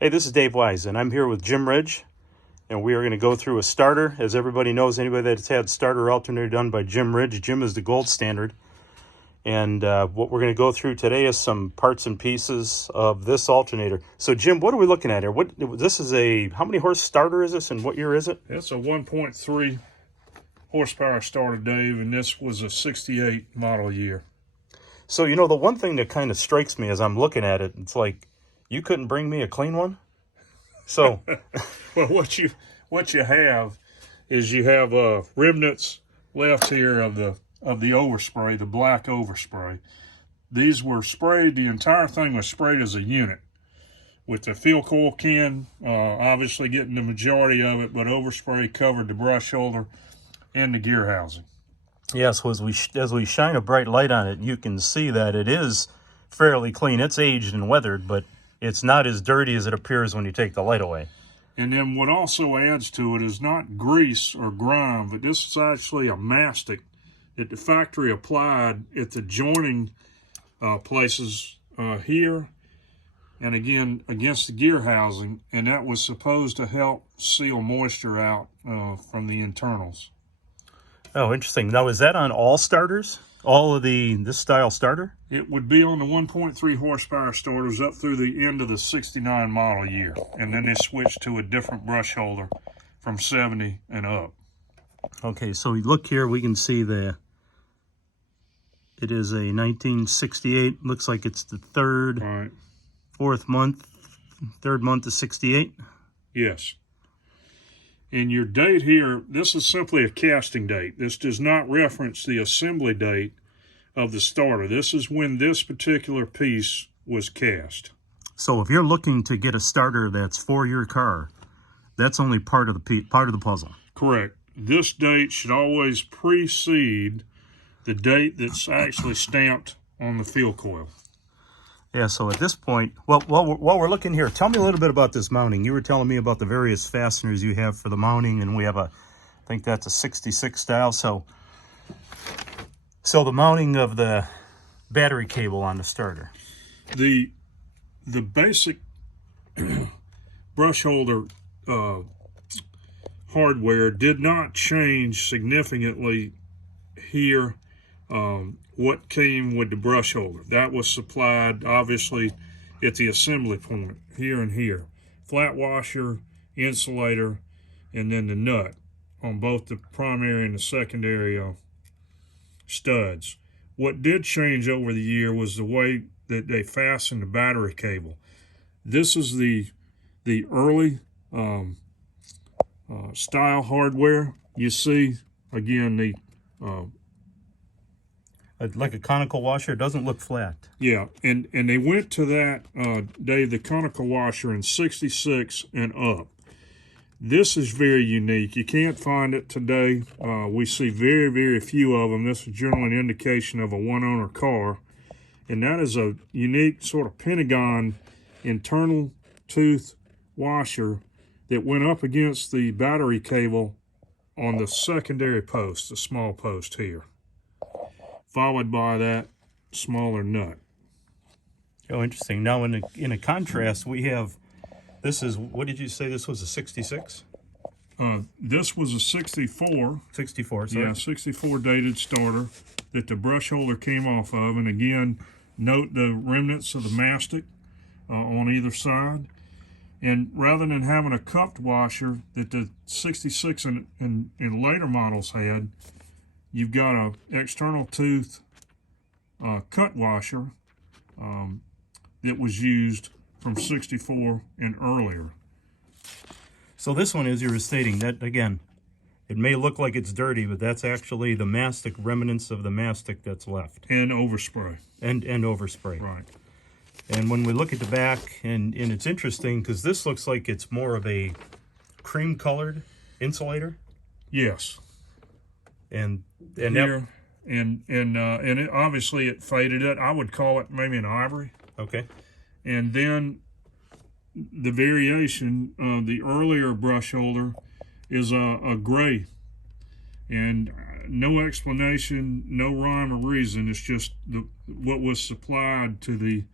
Hey, this is Dave Wise, and I'm here with Jim Ridge, and we are going to go through a starter. As everybody knows, anybody that's had starter alternator done by Jim Ridge, Jim is the gold standard. And what we're going to go through today is some parts and pieces of this alternator. So, Jim, what are we looking at here? This is how many horse starter is this, and what year is it? It's a 1.3 horsepower starter, Dave, and this was a 68 model year. So, you know, the one thing that kind of strikes me as I'm looking at it, it's like, you couldn't bring me a clean one? So, well, what you have is you have remnants left here of the overspray, the black overspray. These were sprayed. The entire thing was sprayed as a unit, with the fuel coil can obviously getting the majority of it, but overspray covered the brush holder and the gear housing. yes, as we shine a bright light on it, you can see that it is fairly clean. It's aged and weathered, but it's not as dirty as it appears when you take the light away. And then what also adds to it is not grease or grime, but this is actually a mastic that the factory applied at the joining places here and again against the gear housing, and that was supposed to help seal moisture out from the internals. Oh, interesting. Now, is that on all starters? All of this style starter? It would be on the 1.3 horsepower starters up through the end of the 69 model year, and then they switched to a different brush holder from 70 and up. Okay, so we look here, we can see it is a 1968. Looks like it's the third, Right. third month of 68. Yes. And your date here, this is simply a casting date. This does not reference the assembly date of the starter. This is when this particular piece was cast. So if you're looking to get a starter that's for your car, that's only part of the puzzle. Correct. This date should always precede the date that's actually stamped on the fuel coil. Yeah, so at this point, while we're looking here, tell me a little bit about this mounting. You were telling me about the various fasteners you have for the mounting, and we have I think that's a 66 style. So the mounting of the battery cable on the starter. The basic brush holder hardware did not change significantly here. What came with the brush holder, that was supplied obviously at the assembly point here and here. Flat washer, insulator, and then the nut on both the primary and the secondary studs. What did change over the year was the way that they fastened the battery cable. This is the early style hardware. You see again the like a conical washer. It doesn't look flat. Yeah, and they went to that, Dave, the conical washer in 66 and up. This is very unique. You can't find it today. We see very, very few of them. This is generally an indication of a one-owner car. And that is a unique sort of pentagon internal tooth washer that went up against the battery cable on the secondary post, the small post here, followed by that smaller nut. Oh, interesting. Now, in a contrast, we have, this is, what did you say this was, a 66? This was a 64. 64, sorry. Yeah, 64 dated starter that the brush holder came off of. And again, note the remnants of the mastic on either side. And rather than having a cupped washer that the 66 and later models had, you've got an external tooth cut washer that was used from 64 and earlier. So this one, as you were stating, that again, it may look like it's dirty, but that's actually the mastic, remnants of the mastic that's left. And overspray. And overspray. Right. And when we look at the back, and it's interesting because this looks like it's more of a cream-colored insulator. Yes. And here, and it, obviously it faded it. I would call it maybe an ivory. Okay. And then the variation of the earlier brush holder is a gray, and no explanation, no rhyme or reason. It's just what was supplied to the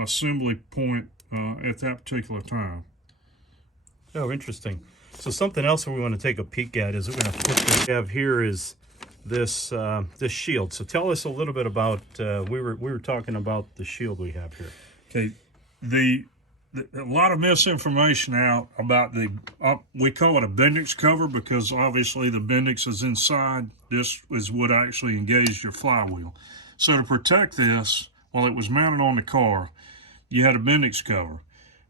assembly point at that particular time. Oh, interesting. So something else we want to take a peek at is we're going to what we have here is this this shield. So tell us a little bit about we were talking about the shield we have here. Okay, a lot of misinformation out about we call it a Bendix cover because obviously the Bendix is inside. This is what actually engaged your flywheel. So to protect this, while it was mounted on the car, you had a Bendix cover.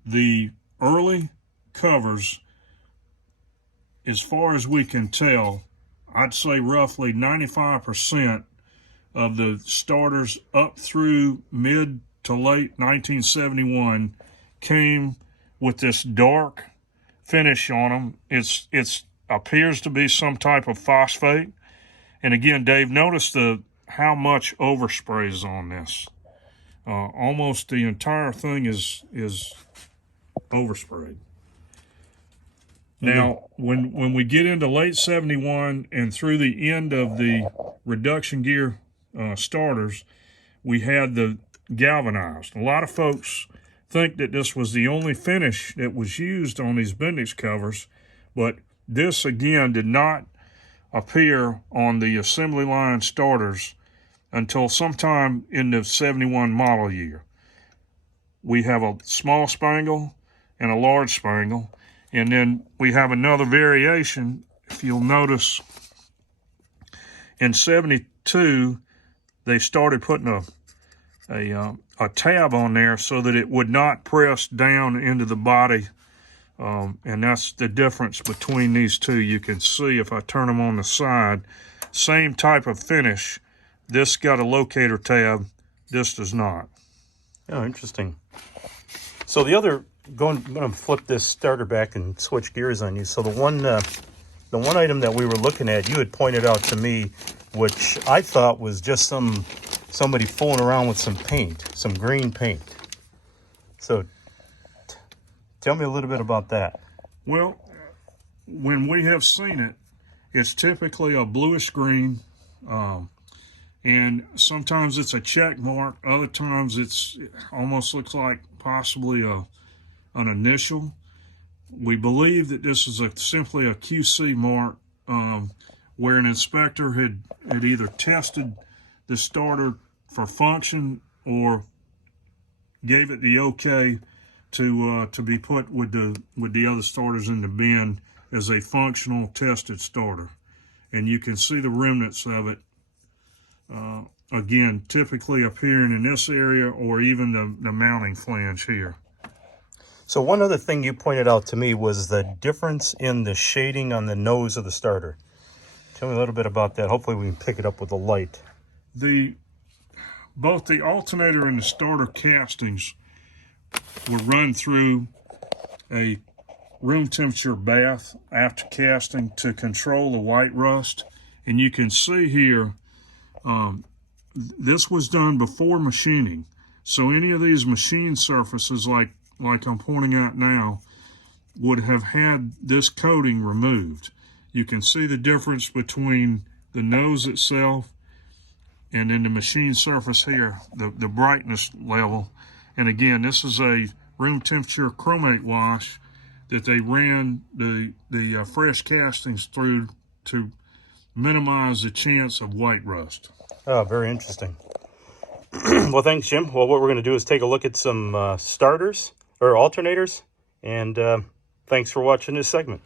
The early covers, as far as we can tell, I'd say roughly 95% of the starters up through mid to late 1971 came with this dark finish on them. It's appears to be some type of phosphate. And again, Dave, notice how much overspray is on this. Almost the entire thing is oversprayed. Now, when we get into late 71 and through the end of the reduction gear starters, we had the galvanized. A lot of folks think that this was the only finish that was used on these Bendix covers, but this, again, did not appear on the assembly line starters until sometime in the 71 model year. We have a small spangle and a large spangle. And then we have another variation. If you'll notice, in 72, they started putting a tab on there so that it would not press down into the body. And that's the difference between these two. You can see if I turn them on the side, same type of finish. This got a locator tab. This does not. Oh, interesting. So the other... I'm going to flip this starter back and switch gears on you. So the one item that we were looking at, you had pointed out to me, which I thought was just somebody fooling around with some paint, some green paint. So tell me a little bit about that. Well, when we have seen it, it's typically a bluish green, and sometimes it's a check mark. Other times it almost looks like possibly an initial. We believe that this is simply a QC mark where an inspector had either tested the starter for function or gave it the okay to be put with the other starters in the bin as a functional tested starter. And you can see the remnants of it again, typically appearing in this area or even the mounting flange here. So one other thing you pointed out to me was the difference in the shading on the nose of the starter. Tell me a little bit about that. Hopefully we can pick it up with the light. Both the alternator and the starter castings were run through a room temperature bath after casting to control the white rust. And you can see here, this was done before machining. So any of these machine surfaces like I'm pointing out now, would have had this coating removed. You can see the difference between the nose itself and then the machine surface here, the brightness level. And again, this is a room temperature chromate wash that they ran the fresh castings through to minimize the chance of white rust. Oh, very interesting. Well, thanks, Jim. Well, what we're going to do is take a look at some starters or alternators, and thanks for watching this segment.